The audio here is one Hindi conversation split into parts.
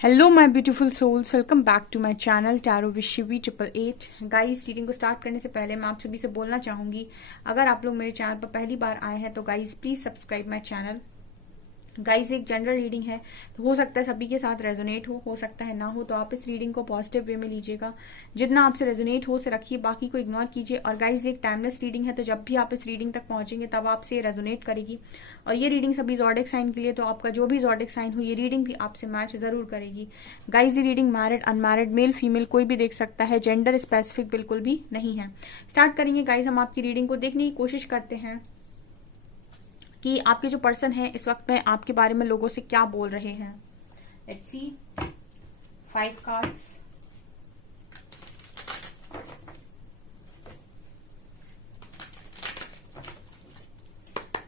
Hello my beautiful souls, welcome back to my channel tarot with Shivi 888। Guys, reading को स्टार्ट करने से पहले मैं आप सभी से बोलना चाहूंगी, अगर आप लोग मेरे चैनल पर पहली बार आए हैं तो guys please subscribe my channel. Guys एक जनरल रीडिंग है, तो हो सकता है सभी के साथ रेजोनेट हो सकता है ना हो, तो आप इस रीडिंग को पॉजिटिव वे में लीजिएगा। जितना आपसे रेजोनेट हो से रखिए, बाकी को इग्नोर कीजिए। और गाइज एक टाइमलेस रीडिंग है, तो जब भी आप इस रीडिंग तक पहुंचेंगे तब आपसे रेजोनेट करेगी। और ये रीडिंग सभी जॉडिक साइन के लिए, तो आपका जो भी जॉडिक साइन हो ये रीडिंग भी आपसे मैच जरूर करेगी। गाइज ये reading married unmarried male female कोई भी देख सकता है, जेंडर स्पेसिफिक बिल्कुल भी नहीं है। स्टार्ट करेंगे गाइज, हम आपकी रीडिंग को देखने की कोशिश करते हैं कि आपके जो पर्सन है इस वक्त में आपके बारे में लोगों से क्या बोल रहे हैं। Let's see 5 cards.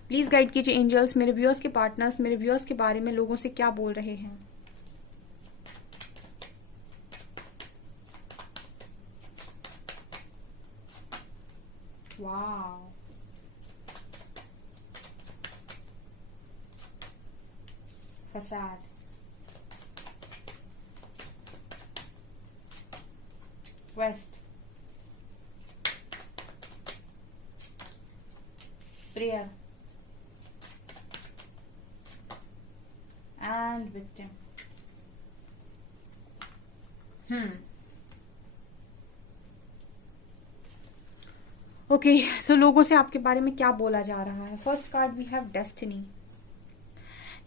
Please guide कीजिए एंजल्स, मेरे व्यूअर्स के पार्टनर्स मेरे व्यूअर्स के बारे में लोगों से क्या बोल रहे हैं। वाह, फसाद, west, prayer and victim. Okay, so लोगों से आपके बारे में क्या बोला जा रहा है। First card we have destiny.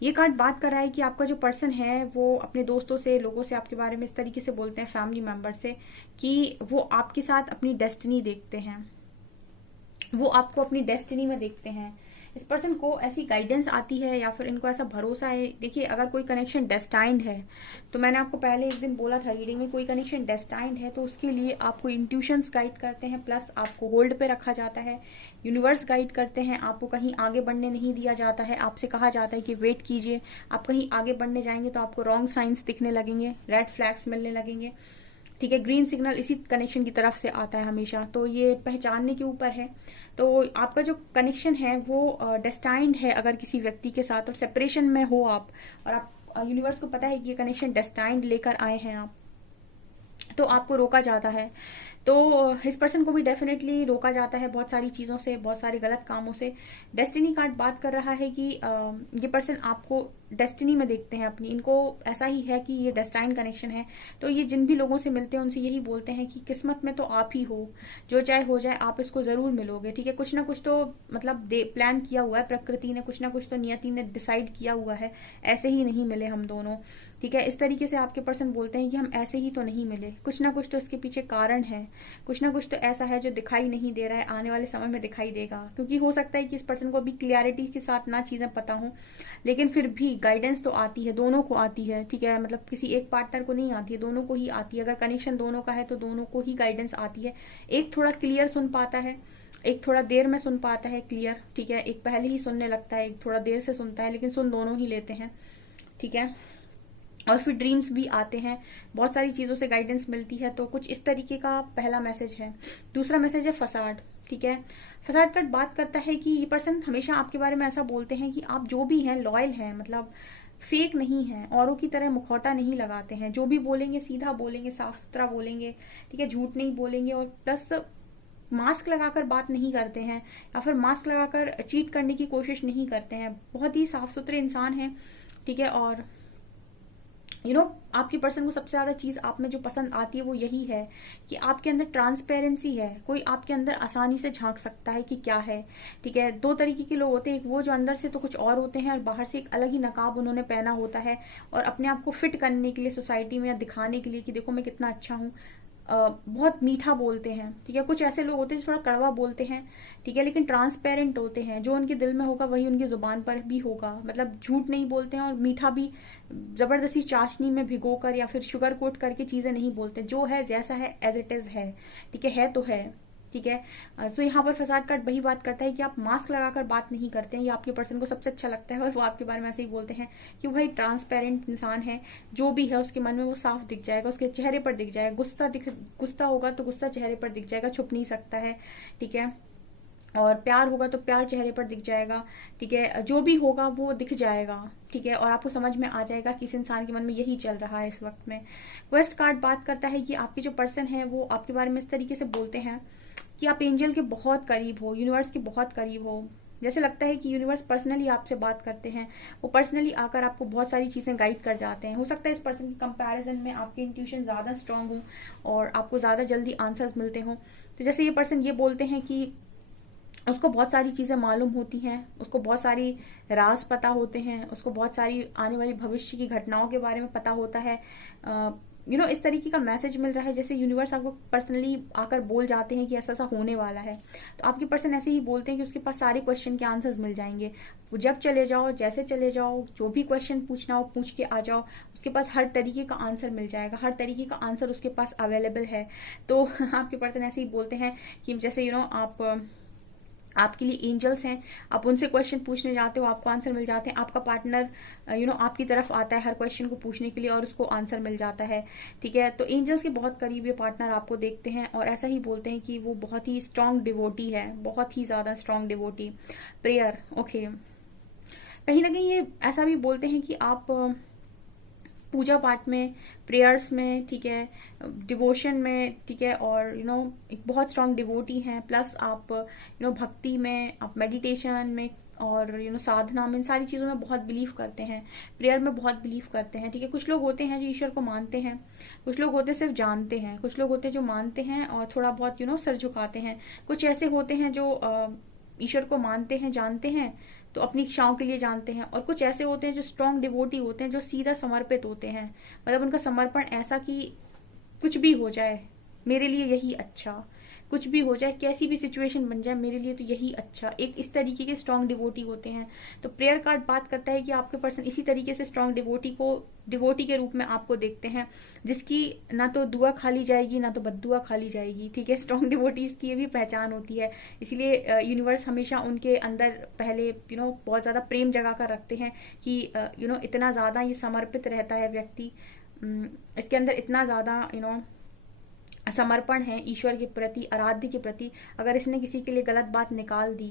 ये कार्ड बात कर रहा है कि आपका जो पर्सन है वो अपने दोस्तों से, लोगों से आपके बारे में इस तरीके से बोलते हैं, फैमिली मेंबर से, कि वो आपके साथ अपनी डेस्टिनी देखते हैं, वो आपको अपनी डेस्टिनी में देखते हैं। इस पर्सन को ऐसी गाइडेंस आती है या फिर इनको ऐसा भरोसा है। देखिए, अगर कोई कनेक्शन डेस्टाइंड है, तो मैंने आपको पहले एक दिन बोला था रीडिंग में, कोई कनेक्शन डेस्टाइंड है तो उसके लिए आपको इंट्यूशंस गाइड करते हैं, प्लस आपको होल्ड पे रखा जाता है, यूनिवर्स गाइड करते हैं, आपको कहीं आगे बढ़ने नहीं दिया जाता है, आपसे कहा जाता है कि वेट कीजिए। आप कहीं आगे बढ़ने जाएंगे तो आपको रॉन्ग साइंस दिखने लगेंगे, रेड फ्लैग्स मिलने लगेंगे, ठीक है। ग्रीन सिग्नल इसी कनेक्शन की तरफ से आता है हमेशा, तो ये पहचानने के ऊपर है। तो आपका जो कनेक्शन है वो डेस्टाइंड है अगर किसी व्यक्ति के साथ, और सेपरेशन में हो आप, और आप यूनिवर्स को पता है कि ये कनेक्शन डेस्टाइंड लेकर आए हैं आप, तो आपको रोका जाता है। तो इस पर्सन को भी डेफिनेटली रोका जाता है बहुत सारी चीजों से, बहुत सारे गलत कामों से। डेस्टिनी कार्ड बात कर रहा है कि ये पर्सन आपको डेस्टिनी में देखते हैं अपनी, इनको ऐसा ही है कि ये डेस्टाइन कनेक्शन है। तो ये जिन भी लोगों से मिलते हैं उनसे यही बोलते हैं कि किस्मत में तो आप ही हो, जो चाहे हो जाए आप इसको जरूर मिलोगे, ठीक है। कुछ ना कुछ तो मतलब प्लान किया हुआ है प्रकृति ने, कुछ ना कुछ तो नियति ने डिसाइड किया हुआ है, ऐसे ही नहीं मिले हम दोनों, ठीक है। इस तरीके से आपके पर्सन बोलते हैं कि हम ऐसे ही तो नहीं मिले, कुछ ना कुछ तो इसके पीछे कारण है, कुछ ना कुछ तो ऐसा है जो दिखाई नहीं दे रहा है, आने वाले समय में दिखाई देगा। क्योंकि हो सकता है कि इस पर्सन को अभी क्लियरिटी के साथ ना चीजें पता हो, लेकिन फिर भी गाइडेंस तो आती है, दोनों को आती है, ठीक है। मतलब किसी एक पार्टनर को नहीं आती है, दोनों को ही आती है। अगर कनेक्शन दोनों का है तो दोनों को ही गाइडेंस आती है। एक थोड़ा क्लियर सुन पाता है, एक थोड़ा देर में सुन पाता है क्लियर, ठीक है। एक पहले ही सुनने लगता है, एक थोड़ा देर से सुनता है, लेकिन सुन दोनों ही लेते हैं, ठीक है। और फिर ड्रीम्स भी आते हैं, बहुत सारी चीजों से गाइडेंस मिलती है। तो कुछ इस तरीके का पहला मैसेज है। दूसरा मैसेज है फसाड, ठीक है। फसाड कार्ड बात करता है कि ये पर्सन हमेशा आपके बारे में ऐसा बोलते हैं कि आप जो भी हैं लॉयल हैं, मतलब फेक नहीं है, औरों की तरह मुखौटा नहीं लगाते हैं, जो भी बोलेंगे सीधा बोलेंगे, साफ सुथरा बोलेंगे, ठीक है, झूठ नहीं बोलेंगे। और प्लस मास्क लगाकर बात नहीं करते हैं, या फिर मास्क लगाकर चीट करने की कोशिश नहीं करते हैं, बहुत ही साफ सुथरे इंसान हैं, ठीक है। और आपकी पर्सन को सबसे ज्यादा चीज आप में जो पसंद आती है वो यही है कि आपके अंदर ट्रांसपेरेंसी है। कोई आपके अंदर आसानी से झांक सकता है कि क्या है, ठीक है। दो तरीके के लोग होते हैं, एक वो जो अंदर से तो कुछ और होते हैं और बाहर से एक अलग ही नकाब उन्होंने पहना होता है, और अपने आप को फिट करने के लिए सोसाइटी में, या दिखाने के लिए कि देखो मैं कितना अच्छा हूँ, बहुत मीठा बोलते हैं, ठीक है। कुछ ऐसे लोग होते हैं जो थोड़ा कड़वा बोलते हैं, ठीक है, लेकिन ट्रांसपेरेंट होते हैं, जो उनके दिल में होगा वही उनकी जुबान पर भी होगा, मतलब झूठ नहीं बोलते हैं, और मीठा भी जबरदस्ती चाशनी में भिगोकर या फिर शुगर कोट करके चीजें नहीं बोलते, जो है जैसा है एज इट इज है, ठीक है तो है, ठीक है। तो यहाँ पर फसाद कार्ड वही बात करता है कि आप मास्क लगाकर बात नहीं करते हैं, ये आपके पर्सन को सबसे अच्छा लगता है, और वो आपके बारे में ऐसे ही बोलते हैं कि भाई ट्रांसपेरेंट इंसान है, जो भी है उसके मन में वो साफ दिख जाएगा, उसके चेहरे पर दिख जाएगा। गुस्सा होगा तो गुस्सा चेहरे पर दिख जाएगा, छुप नहीं सकता है, ठीक है। और प्यार होगा तो प्यार चेहरे पर दिख जाएगा, ठीक है, जो भी होगा वो दिख जाएगा, ठीक है, और आपको समझ में आ जाएगा कि इस इंसान के मन में यही चल रहा है इस वक्त में। क्वेस्ट कार्ड बात करता है कि आपके जो पर्सन है वो आपके बारे में इस तरीके से बोलते हैं कि आप एंजल के बहुत करीब हो, यूनिवर्स के बहुत करीब हो। जैसे लगता है कि यूनिवर्स पर्सनली आपसे बात करते हैं, वो पर्सनली आकर आपको बहुत सारी चीजें गाइड कर जाते हैं। हो सकता है इस पर्सन के कंपैरिजन में आपकी इंट्यूशन ज्यादा स्ट्रांग हो और आपको ज्यादा जल्दी आंसर्स मिलते हो। तो जैसे ये पर्सन ये बोलते हैं कि उसको बहुत सारी चीजें मालूम होती हैं, उसको बहुत सारी राज पता होते हैं, उसको बहुत सारी आने वाली भविष्य की घटनाओं के बारे में पता होता है। इस तरीके का मैसेज मिल रहा है जैसे यूनिवर्स आपको पर्सनली आकर बोल जाते हैं कि ऐसा ऐसा होने वाला है। तो आपके पर्सन ऐसे ही बोलते हैं कि उसके पास सारे क्वेश्चन के आंसर्स मिल जाएंगे। जब चले जाओ, जैसे चले जाओ, जो भी क्वेश्चन पूछना हो पूछ के आ जाओ, उसके पास हर तरीके का आंसर मिल जाएगा, हर तरीके का आंसर उसके पास अवेलेबल है। तो आपके पर्सन ऐसे ही बोलते हैं कि जैसे आपके लिए एंजल्स हैं, आप उनसे क्वेश्चन पूछने जाते हो, आपको आंसर मिल जाते हैं। आपका पार्टनर आपकी तरफ आता है हर क्वेश्चन को पूछने के लिए और उसको आंसर मिल जाता है, ठीक है। तो एंजल्स के बहुत करीब ये पार्टनर आपको देखते हैं और ऐसा ही बोलते हैं कि वो बहुत ही स्ट्रांग डिवोटी है, बहुत ही ज्यादा स्ट्रांग डिवोटी। प्रेयर, ओके, कहीं ना कहीं ये ऐसा भी बोलते हैं कि आप पूजा पाठ में, प्रेयर्स में, ठीक है, डिवोशन में, ठीक है, और एक बहुत स्ट्रांग डिवोटी हैं। प्लस आप भक्ति में, आप मेडिटेशन में और साधना में, इन सारी चीजों में बहुत बिलीव करते हैं, प्रेयर में बहुत बिलीव करते हैं, ठीक है। कुछ लोग होते हैं जो ईश्वर को मानते हैं, कुछ लोग होते हैं सिर्फ जानते हैं, कुछ लोग होते हैं जो मानते हैं और थोड़ा बहुत सर झुकाते हैं। कुछ ऐसे होते हैं जो ईश्वर को मानते हैं, जानते हैं तो अपनी इच्छाओं के लिए जानते हैं, और कुछ ऐसे होते हैं जो स्ट्रांग डिवोटी होते हैं, जो सीधा समर्पित होते हैं। मतलब उनका समर्पण ऐसा कि कुछ भी हो जाए मेरे लिए यही अच्छा, कुछ भी हो जाए, कैसी भी सिचुएशन बन जाए मेरे लिए तो यही अच्छा, एक इस तरीके के स्ट्रांग डिवोटी होते हैं। तो प्रेयर कार्ड बात करता है कि आपके पर्सन इसी तरीके से स्ट्रांग डिवोटी के रूप में आपको देखते हैं, जिसकी ना तो दुआ खाली जाएगी ना तो बद्दुआ खाली जाएगी, ठीक है। स्ट्रांग डिवोटीज की ये भी पहचान होती है, इसलिए यूनिवर्स हमेशा उनके अंदर पहले बहुत ज्यादा प्रेम जगा कर रखते हैं कि इतना ज्यादा ये समर्पित रहता है व्यक्ति, इसके अंदर इतना ज्यादा समर्पण है ईश्वर के प्रति, आराध्य के प्रति। अगर इसने किसी के लिए गलत बात निकाल दी,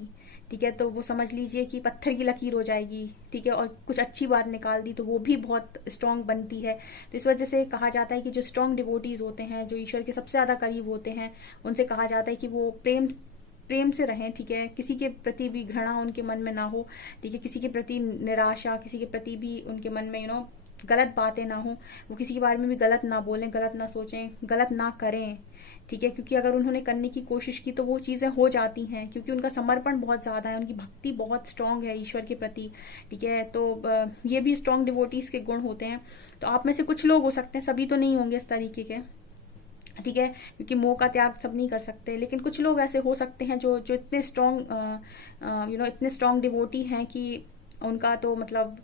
ठीक है, तो वो समझ लीजिए कि पत्थर की लकीर हो जाएगी, ठीक है, और कुछ अच्छी बात निकाल दी तो वो भी बहुत स्ट्रांग बनती है। तो इस वजह से कहा जाता है कि जो स्ट्रांग डिवोटीज होते हैं, जो ईश्वर के सबसे ज्यादा करीब होते हैं, उनसे कहा जाता है कि वो प्रेम से रहें, ठीक है, किसी के प्रति भी घृणा उनके मन में ना हो, ठीक है, किसी के प्रति निराशा, किसी के प्रति भी उनके मन में गलत बातें ना हो, वो किसी के बारे में भी गलत ना बोलें, गलत ना सोचें, गलत ना करें, ठीक है, क्योंकि अगर उन्होंने करने की कोशिश की तो वो चीजें हो जाती हैं, क्योंकि उनका समर्पण बहुत ज्यादा है, उनकी भक्ति बहुत स्ट्रांग है ईश्वर के प्रति, ठीक है। तो ये भी स्ट्रांग डिवोटीज के गुण होते हैं। तो आप में से कुछ लोग हो सकते हैं, सभी तो नहीं होंगे इस तरीके के, ठीक है, क्योंकि मोह का त्याग सब नहीं कर सकते, लेकिन कुछ लोग ऐसे हो सकते हैं जो इतने स्ट्रांग डिवोटी हैं कि उनका तो मतलब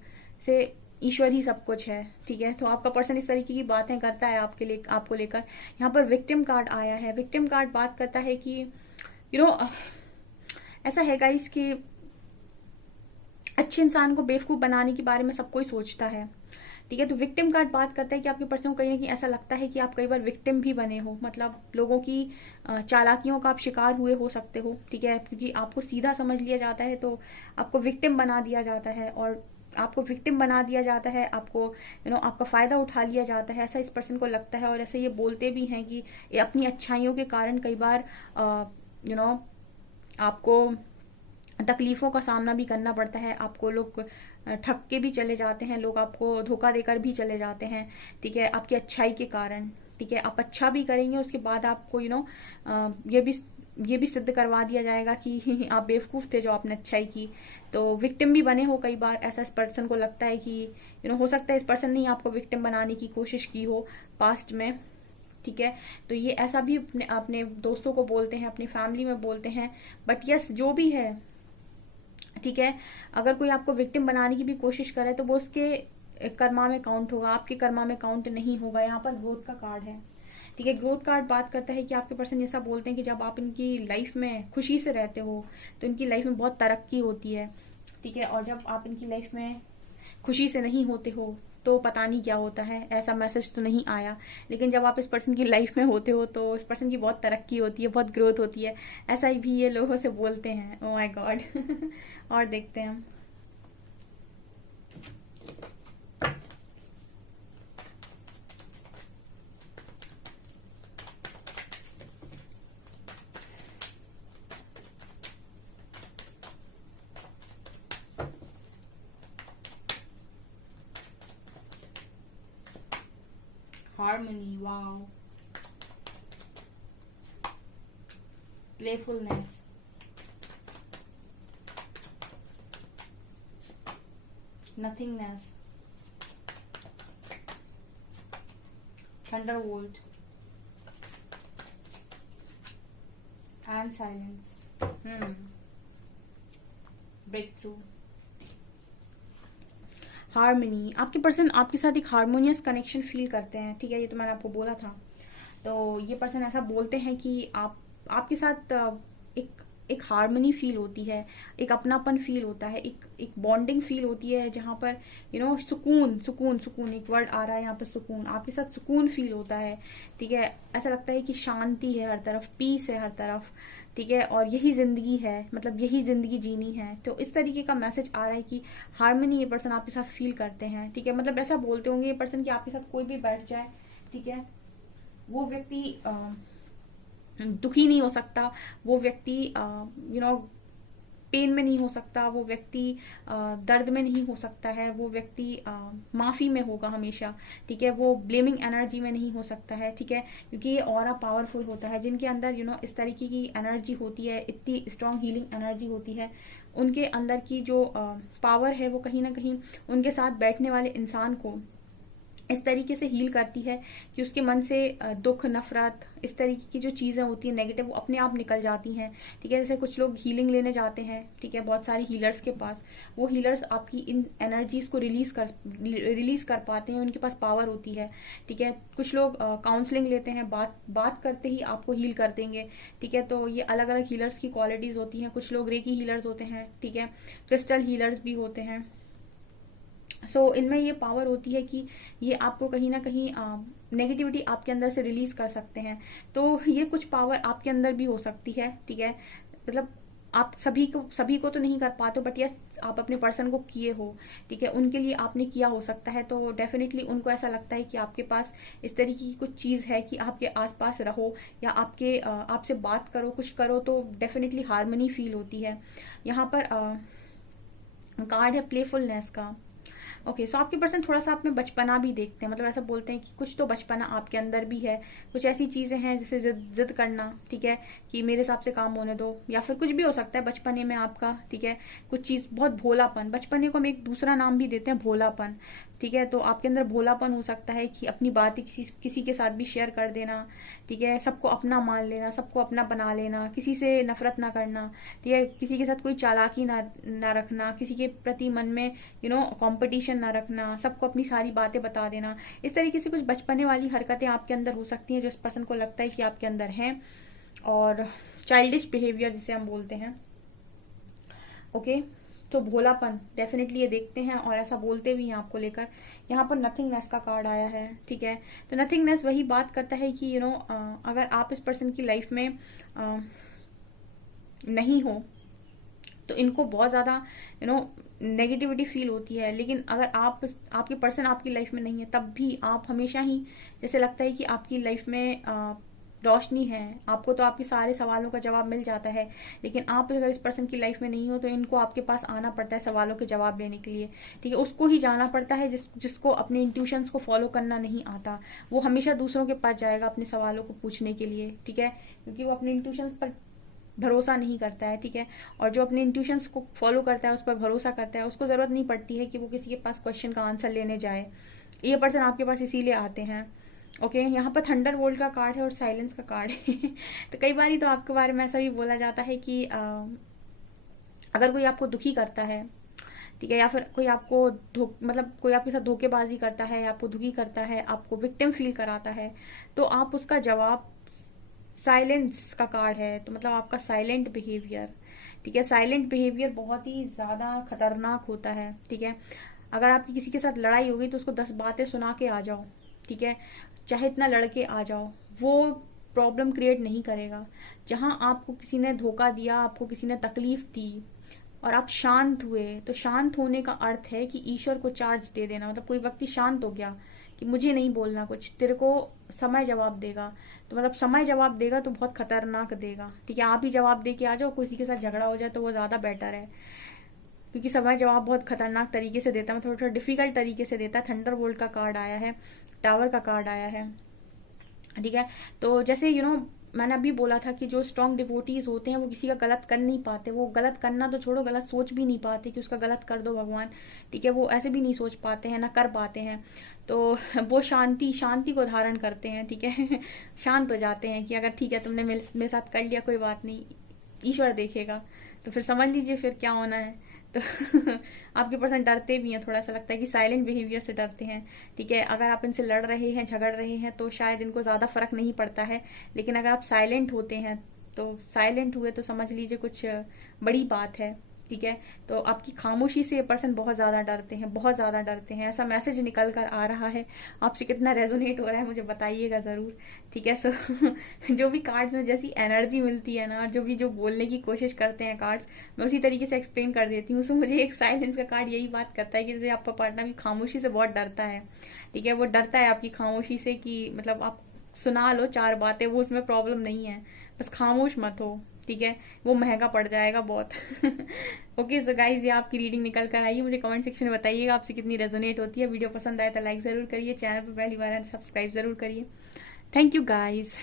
से ईश्वर ही सब कुछ है, ठीक है। तो आपका पर्सन इस तरीके की बातें करता है आपको लेकर। यहाँ पर विक्टिम कार्ड आया है। विक्टिम कार्ड बात करता है कि ऐसा है गाइस कि अच्छे इंसान को बेवकूफ बनाने के बारे में सब कोई सोचता है, ठीक है। तो विक्टिम कार्ड बात करता है कि आपके पर्सन को कहीं ना कहीं ऐसा लगता है कि आप कई बार विक्टिम भी बने हो, मतलब लोगों की चालाकियों का आप शिकार हुए हो सकते हो, ठीक है, क्योंकि आपको सीधा समझ लिया जाता है तो आपको विक्टिम बना दिया जाता है, और आपको विक्टिम बना दिया जाता है, आपको आपका फायदा उठा लिया जाता है, ऐसा इस पर्सन को लगता है। और ऐसे ये बोलते भी हैं कि ये अपनी अच्छाइयों के कारण कई बार आपको तकलीफों का सामना भी करना पड़ता है, आपको लोग ठग के भी चले जाते हैं, लोग आपको धोखा देकर भी चले जाते हैं, ठीक है, आपकी अच्छाई के कारण, ठीक है। आप अच्छा भी करेंगे उसके बाद आपको ये भी सिद्ध करवा दिया जाएगा कि आप बेवकूफ थे जो आपने अच्छाई की। तो विक्टिम भी बने हो कई बार, ऐसा इस पर्सन को लगता है कि हो सकता है इस पर्सन ने आपको विक्टिम बनाने की कोशिश की हो पास्ट में, ठीक है। तो ये ऐसा भी अपने दोस्तों को बोलते हैं, अपनी फैमिली में बोलते हैं। बट यस, जो भी है, ठीक है, अगर कोई आपको विक्टिम बनाने की भी कोशिश करे तो वो उसके कर्मा में काउंट होगा, आपके कर्मा में काउंट नहीं होगा। यहाँ पर ग्रोथ का कार्ड है, ठीक है। ग्रोथ कार्ड बात करता है कि आपके पर्सन ऐसा बोलते हैं कि जब आप इनकी लाइफ में खुशी से रहते हो तो इनकी लाइफ में बहुत तरक्की होती है, ठीक है, और जब आप इनकी लाइफ में खुशी से नहीं होते हो तो पता नहीं क्या होता है, ऐसा मैसेज तो नहीं आया। लेकिन जब आप इस पर्सन की लाइफ में होते हो तो इस पर्सन की बहुत तरक्की होती है, बहुत ग्रोथ होती है, ऐसा ही भी ये लोगों से बोलते हैं। Oh my god. और देखते हैं हम। Harmony, wow, playfulness, nothingness, thunderbolt and silence, break through, harmony. आपके पर्सन आपके साथ एक हार्मोनियस कनेक्शन फील करते हैं, ठीक है, ये तो मैंने आपको बोला था। तो ये पर्सन ऐसा बोलते हैं कि आपके साथ एक हार्मनी फील होती है, एक अपनापन फील होता है, एक बॉन्डिंग फील होती है, जहाँ पर सुकून सुकून सुकून, एक वर्ड आ रहा है यहाँ पर, सुकून। आपके साथ सुकून फील होता है, ठीक है। ऐसा लगता है कि शांति है हर तरफ, पीस है हर तरफ, ठीक है, और यही जिंदगी है, मतलब यही जिंदगी जीनी है। तो इस तरीके का मैसेज आ रहा है कि हार्मनी ये पर्सन आपके साथ फील करते हैं, ठीक है। मतलब ऐसा बोलते होंगे ये पर्सन कि आपके साथ कोई भी बैठ जाए, ठीक है, वो व्यक्ति दुखी नहीं हो सकता, वो व्यक्ति पेन में नहीं हो सकता, वो व्यक्ति दर्द में नहीं हो सकता है, वो व्यक्ति माफी में होगा हमेशा, ठीक है, वो ब्लेमिंग एनर्जी में नहीं हो सकता है, ठीक है, क्योंकि ये ऑरा पावरफुल होता है। जिनके अंदर इस तरीके की एनर्जी होती है, इतनी स्ट्रांग हीलिंग एनर्जी होती है, उनके अंदर की जो पावर है वो कहीं ना कहीं उनके साथ बैठने वाले इंसान को इस तरीके से हील करती है कि उसके मन से दुख, नफरत, इस तरीके की जो चीजें होती है नेगेटिव, वो अपने आप निकल जाती हैं, ठीक है। जैसे कुछ लोग हीलिंग लेने जाते हैं, ठीक है, बहुत सारी हीलर्स के पास, वो हीलर्स आपकी इन एनर्जीज को रिलीज कर पाते हैं, उनके पास पावर होती है, ठीक है। कुछ लोग काउंसलिंग लेते हैं, बात करते ही आपको हील कर देंगे, ठीक है। तो ये अलग अलग हीलर्स की क्वालिटीज होती हैं। कुछ लोग रेकी हीलर्स होते हैं, ठीक है, क्रिस्टल हीलर्स भी होते हैं। इनमें ये पावर होती है कि ये आपको कहीं ना कहीं नेगेटिविटी आपके अंदर से रिलीज कर सकते हैं। तो ये कुछ पावर आपके अंदर भी हो सकती है, ठीक है। मतलब आप सभी को तो नहीं कर पाते, बट यस आप अपने पर्सन को किए हो, ठीक है, उनके लिए आपने किया हो सकता है। तो डेफिनेटली उनको ऐसा लगता है कि आपके पास इस तरीके की कुछ चीज है कि आपके आसपास रहो या आपसे बात करो, कुछ करो, तो डेफिनेटली हार्मनी फील होती है। यहाँ पर कार्ड है प्लेफुलनेस का। ओके, सो आपके पर्सन थोड़ा सा आप में बचपना भी देखते हैं, मतलब ऐसा बोलते हैं कि कुछ तो बचपना आपके अंदर भी है। कुछ ऐसी चीजें हैं जैसे जिद करना, ठीक है, कि मेरे हिसाब से काम होने दो, या फिर कुछ भी हो सकता है बचपने में आपका, ठीक है। कुछ चीज बहुत भोलापन, बचपने को हम एक दूसरा नाम भी देते हैं भोलापन, ठीक है। तो आपके अंदर भोलापन हो सकता है कि अपनी बातें किसी के साथ भी शेयर कर देना, ठीक है, सबको अपना मान लेना, सबको अपना बना लेना, किसी से नफरत ना करना, ठीक है, किसी के साथ कोई चालाकी ना रखना, किसी के प्रति मन में कंपटीशन ना रखना, सबको अपनी सारी बातें बता देना। इस तरीके से कुछ बचपने वाली हरकतें आपके अंदर हो सकती हैं जो इस पर्सन को लगता है कि आपके अंदर हैं। और चाइल्डिश बिहेवियर जिसे हम बोलते हैं, ओके। तो भोलापन डेफिनेटली ये देखते हैं और ऐसा बोलते भी हैं आपको लेकर। यहाँ पर नथिंगनेस का कार्ड आया है, ठीक है। तो नथिंगनेस वही बात करता है कि अगर आप इस पर्सन की लाइफ में नहीं हो तो इनको बहुत ज्यादा नेगेटिविटी फील होती है। लेकिन अगर आपके पर्सन आपकी लाइफ में नहीं है तब भी आप हमेशा ही जैसे लगता है कि आपकी लाइफ में रोशनी है, आपको तो आपके सारे सवालों का जवाब मिल जाता है। लेकिन आप अगर इस पर्सन की लाइफ में नहीं हो तो इनको आपके पास आना पड़ता है सवालों के जवाब लेने के लिए, ठीक है। उसको ही जाना पड़ता है जिसको अपने इंट्यूशंस को फॉलो करना नहीं आता, वो हमेशा दूसरों के पास जाएगा अपने सवालों को पूछने के लिए, ठीक है, क्योंकि वो अपने इंट्यूशंस पर भरोसा नहीं करता है, ठीक है। और जो अपने इंट्यूशंस को फॉलो करता है, उस पर भरोसा करता है, उसको जरूरत नहीं पड़ती है कि वो किसी के पास क्वेश्चन का आंसर लेने जाए। ये पर्सन आपके पास इसीलिए आते हैं, ओके। यहाँ पर थंडर बोल्ट का कार्ड है और साइलेंस का कार्ड है। तो कई बार तो आपके बारे में ऐसा भी बोला जाता है कि अगर कोई आपको दुखी करता है, ठीक है, या फिर कोई आपको मतलब कोई आपके साथ धोखेबाजी करता है, आपको दुखी करता है, आपको विक्टिम फील कराता है, तो आप उसका जवाब, साइलेंस का कार्ड है, तो मतलब आपका साइलेंट बिहेवियर, ठीक है। साइलेंट बिहेवियर बहुत ही ज्यादा खतरनाक होता है, ठीक है। अगर आपकी किसी के साथ लड़ाई हो गई तो उसको 10 बातें सुना के आ जाओ, ठीक है, चाहे इतना लड़के आ जाओ, वो प्रॉब्लम क्रिएट नहीं करेगा। जहां आपको किसी ने धोखा दिया, आपको किसी ने तकलीफ दी और आप शांत हुए, तो शांत होने का अर्थ है कि ईश्वर को चार्ज दे देना। मतलब कोई व्यक्ति शांत हो गया कि मुझे नहीं बोलना कुछ, तेरे को समय जवाब देगा, तो मतलब समय जवाब देगा तो बहुत खतरनाक देगा, ठीक है। आप ही जवाब दे के आ जाओ, किसी के साथ झगड़ा हो जाए तो वो ज्यादा बेटर है, क्योंकि समय जवाब बहुत खतरनाक तरीके से देता है, थोड़ा थोड़ा डिफिकल्ट तरीके से देता है। थंडरबोल्ट का कार्ड आया है, टावर का कार्ड आया है, ठीक है। तो जैसे मैंने अभी बोला था कि जो स्ट्रॉन्ग डिवोटीज होते हैं वो किसी का गलत कर नहीं पाते, वो गलत करना तो छोड़ो, गलत सोच भी नहीं पाते कि उसका गलत कर दो भगवान, ठीक है, वो ऐसे भी नहीं सोच पाते हैं, ना कर पाते हैं। तो वो शांति को धारण करते हैं, ठीक है। शांत हो जाते हैं कि अगर ठीक है तुमने मेरे साथ कर लिया, कोई बात नहीं, ईश्वर देखेगा, तो फिर समझ लीजिए फिर क्या होना है। तो आपके पर्सन डरते भी हैं, थोड़ा सा लगता है कि साइलेंट बिहेवियर से डरते हैं, ठीक है। अगर आप इनसे लड़ रहे हैं, झगड़ रहे हैं, तो शायद इनको ज्यादा फर्क नहीं पड़ता है, लेकिन अगर आप साइलेंट होते हैं, तो साइलेंट हुए तो समझ लीजिए कुछ बड़ी बात है, ठीक है। तो आपकी खामोशी से ये पर्सन बहुत ज्यादा डरते हैं, बहुत ज्यादा डरते हैं, ऐसा मैसेज निकल कर आ रहा है। आपसे कितना रेजोनेट हो रहा है मुझे बताइएगा जरूर, ठीक है। सो जो भी कार्ड्स में जैसी एनर्जी मिलती है ना, जो बोलने की कोशिश करते हैं कार्ड्स, मैं उसी तरीके से एक्सप्लेन कर देती हूँ। सो मुझे एक साइलेंस का कार्ड यही बात करता है कि जैसे आपका पार्टनर भी खामोशी से बहुत डरता है, ठीक है, वो डरता है आपकी खामोशी से, कि मतलब आप सुना लो 4 बातें, वो उसमें प्रॉब्लम नहीं है, बस खामोश मत हो, ठीक है, वो महंगा पड़ जाएगा बहुत। ओके सो गाइज, ये आपकी रीडिंग निकल कर आई। मुझे कमेंट सेक्शन में बताइएगा आपसे कितनी रेजोनेट होती है। वीडियो पसंद आए तो लाइक जरूर करिए, चैनल पर पहली बार है तो सब्सक्राइब जरूर करिए। Thank you guys.